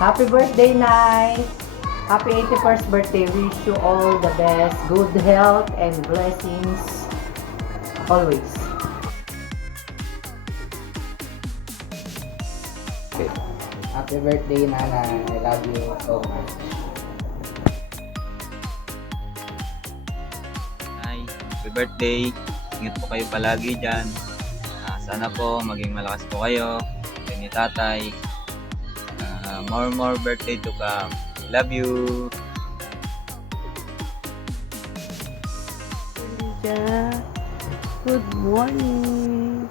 Happy birthday, Nay! Happy 81st birthday. Wish you all the best, good health and blessings always. Okay. Happy birthday, Nanay. I love you so much. Hi, happy birthday. Ingat po kayo palagi dyan. Sana po maging malakas po kayo. Kayo ni tatay. More birthday to come. Love you. Lydia, good morning.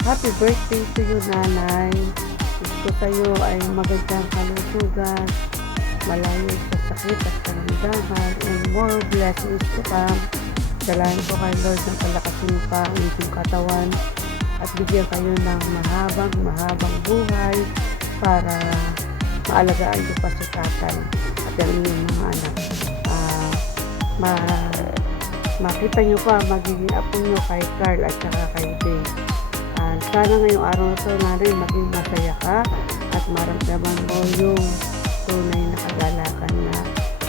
Happy birthday to you, Nanay. Gusto sa'yo ay magandang kalusugan, malayo sa sakit at karamdaman, and more blessings to come. Salamat po kay Lord ng palakasin pa ang inyong katawan at bigyan kayo ng mahabang buhay para maalagaan niyo pa si tatay at ang inyong mga anak. Makita niyo pa magiging apo niyo kay Carl at saka kay Dave. Sana ngayong araw na ito narin maging masaya ka at maramdaman mo yung tunay na kagalakan na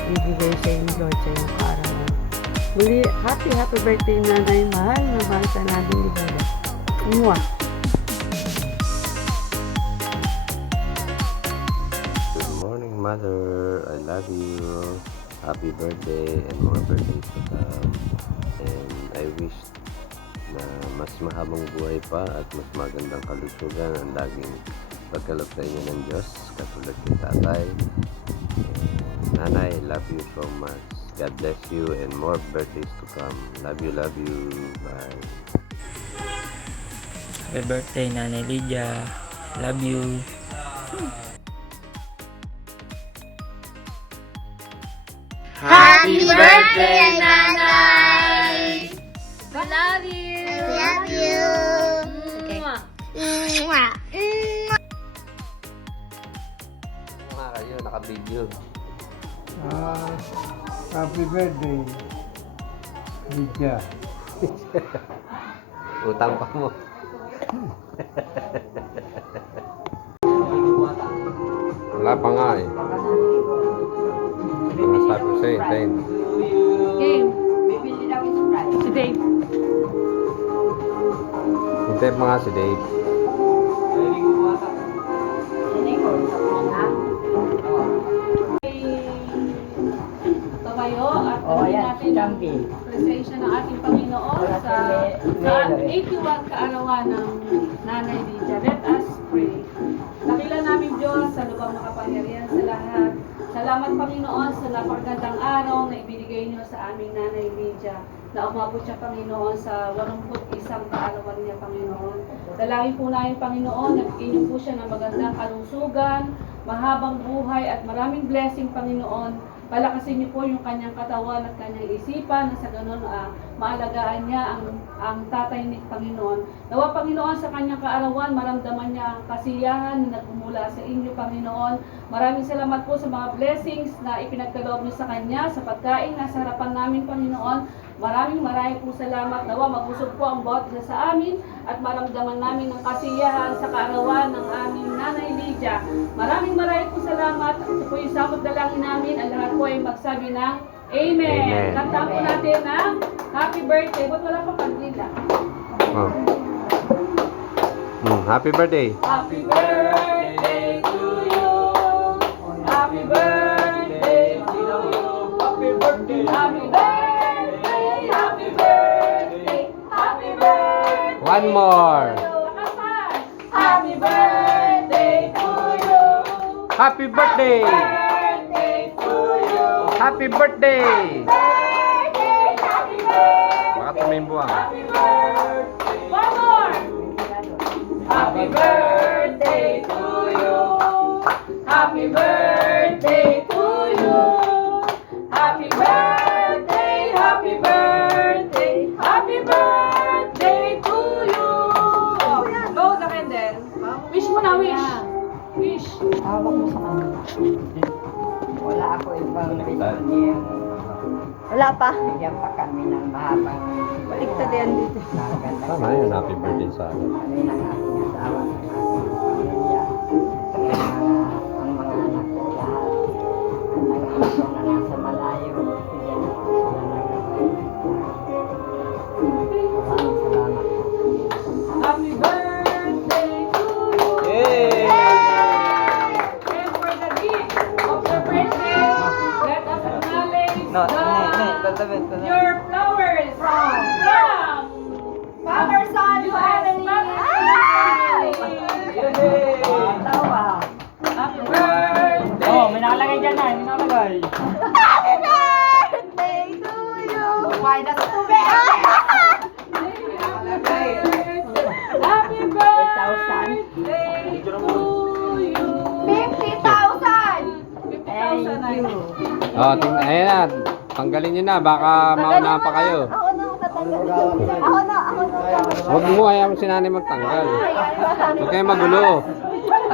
ibigay sa inyo Lord sa iyong kaarawan. Muli, happy birthday, Nanay. Mahal na mahal ka namin ni Buda. Mwah! Good morning, Mother. I love you. Happy birthday and more birthdays to come. And I wish na mas mahabang buhay pa at mas magandang kalusugan ang laging pagkalap sa inyo ng Diyos, katulad kay tatay. And Nanay, I love you so much. God bless you and more birthdays to come. Love you, love you. Bye. Happy birthday, Nanay Lydia. Love you. Happy birthday, Nanay! I love you! I love you! Mwah! Mga kayo, naka-video. Happy birthday, Lydia. Utang pa mo. Wala pa nga eh. Sabi ko sa'yo, hintayin. Game. Si Dave. Hintayin pa nga si Dave. Tayo at Ayan, natin ang Champi. presensya ng ating Panginoon sa 81 kaarawan ng Nanay Lydia. Let us pray. Dakila namin Diyos sa lubang makapangyarihan sa lahat. Salamat Panginoon sa napakagandang araw na ibinigay niyo sa aming Nanay Lydia. Na umabot siya Panginoon sa 81 kaarawan niya Panginoon. Dalangin po namin Panginoon na bigyan niyo po siya ng magandang kalusugan, mahabang buhay at maraming blessing Panginoon. Palakasin niyo po yung kanyang katawan at kanyang isipan na sa ganun maalagaan niya ang tatay ni Panginoon. Nawa Panginoon sa kanyang kaarawan, maramdaman niya ang kasiyahan na nagmumula sa inyo Panginoon. Maraming salamat po sa mga blessings na ipinagkaloob niyo sa kanya, sa pagkain na sa harapan namin Panginoon. Maraming po salamat. Nawa mabusog po ang bawat isa sa amin at maramdaman namin ang kasiyahan sa kaarawan ng aming Nanay Lydia. Maraming po salamat. Ito po yung samot dalangin namin. Ang lahat po ay magsabi ng Amen. Amen. Kanta po natin ng Happy Birthday. Ba't wala pa kandila? Oh. Happy birthday. Happy birthday to you. Happy birthday to you. Happy birthday. Happy birthday. Happy birthday. Happy birthday. One more. Happy birthday to you. Happy birthday. Birthday to you. Happy birthday. Birthday. Happy birthday. Baka tumimbuang. Happy birthday. One more. Happy birthday to you. Happy birthday to you. Happy birthday. Happy birthday. Happy birthday to you. Go the candle. Wish mo na, wish. Wish. Hawak mo sa kanila. Wala ako ibang niya. Wala pa. Bigyan pa kami ng mahabang Baliktad yan dito. Tama yun, happy birthday sa akin. Kami ng aking asawa ng aking pamilya. No, tatabi. your flowers from Power Son US family. Tawa. Happy birthday! Oh, may nakalagay dyan na. May nakalagay. Happy birthday to you. Kumain na sa tubig. Happy birthday to you! 50,000. 50,000 na yun. Oh, ayan na. Tanggalin nyo na. Baka mauna pa kayo. Ako na ang tatanggalin. Ako na. Huwag mo, hayaan mo si nanay magtanggal. Huwag kayong magulo.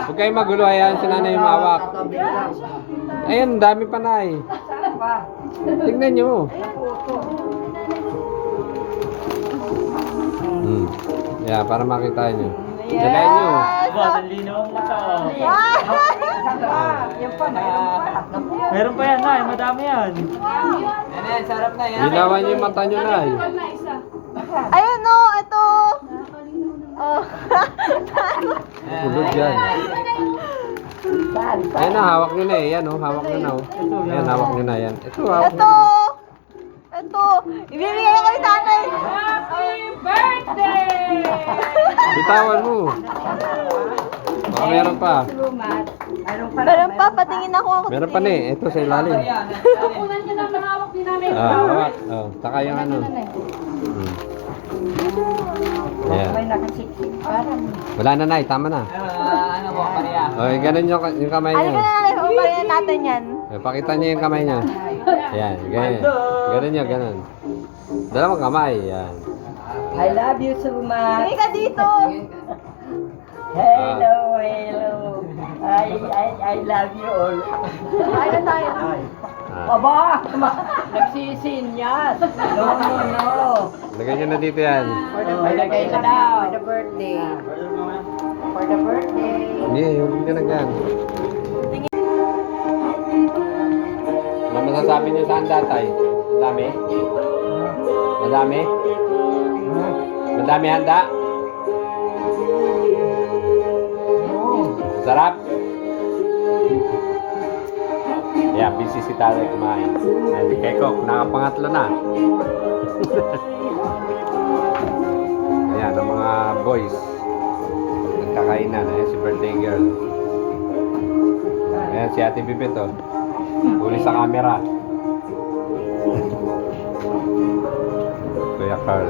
Huwag kayong magulo, hayaan si nanay humawak. Ayun, dami pa na eh. Tingnan nyo. Yeah, para makita nyo. Dalayan nyo. Ba, ang linaw ang mata. Oh. Yan pa na. Meron pa yan, Nay. Madami yan. Yan, sarap na yan. Dilawan nyo yung mata nyo na eh. Wag na isa. Ayun no, ito. Oh. Kulog yan. Ayan na, hawak nyo na eh. Yan oh, hawak nyo na oh. Ayan, hawak nyo na yan. Ito, hawak nyo Ito. na. Ito. Ibibigay ko kay nanay. Happy birthday! Bitawan mo. Baka meron pa. Meron pa, patingin ako. Meron pa na eh. Ito sa ilalim. Kukunan niyo na mahawak ni nanay. Hawak. Oh, saka yung ano. Ayan. Wala na na, tama na. Ano po, Maria? Okay, ganun yung kamay Ano nyo. ka na nanay? Paparin natin yan. Pakita nyo yung kamay nyo. Ayan, ganyan. Ganun nyo, ganun. Dalawang kamay, yan. I love you so much. Hindi ka dito. Hello. I love you all. Ay na tayo. Aba, nagsisinyas. No. Lagay nyo na dito yan. Malagay ka daw. For the birthday. For the birthday. Hindi, yung ganun yan. Ano masasabi nyo sa handatay? Madami? Madami? Madami handa? Sarap? Yeah, busy si tatay kumain. And kay Kok, nakapangatlo na. Ayan, ang mga boys. Nagkakainan. Ayan, si birthday girl. Ayan, si Ate Bibit, oh. Huli sa camera. Kuya Carl.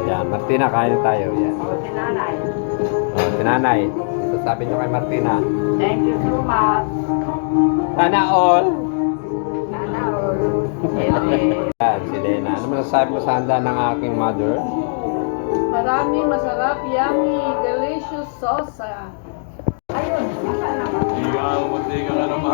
Ayan, Martina, kain na tayo. Ayan. Oh, si Nanay. Ito sabi nyo kay Martina. Thank you so much. Sana all. Sana all. Ayan, si Lena. Ano masasabi mo sa handa ng aking mother? Maraming masarap, yummy, delicious sauce. Ikaw, munti ka na naman.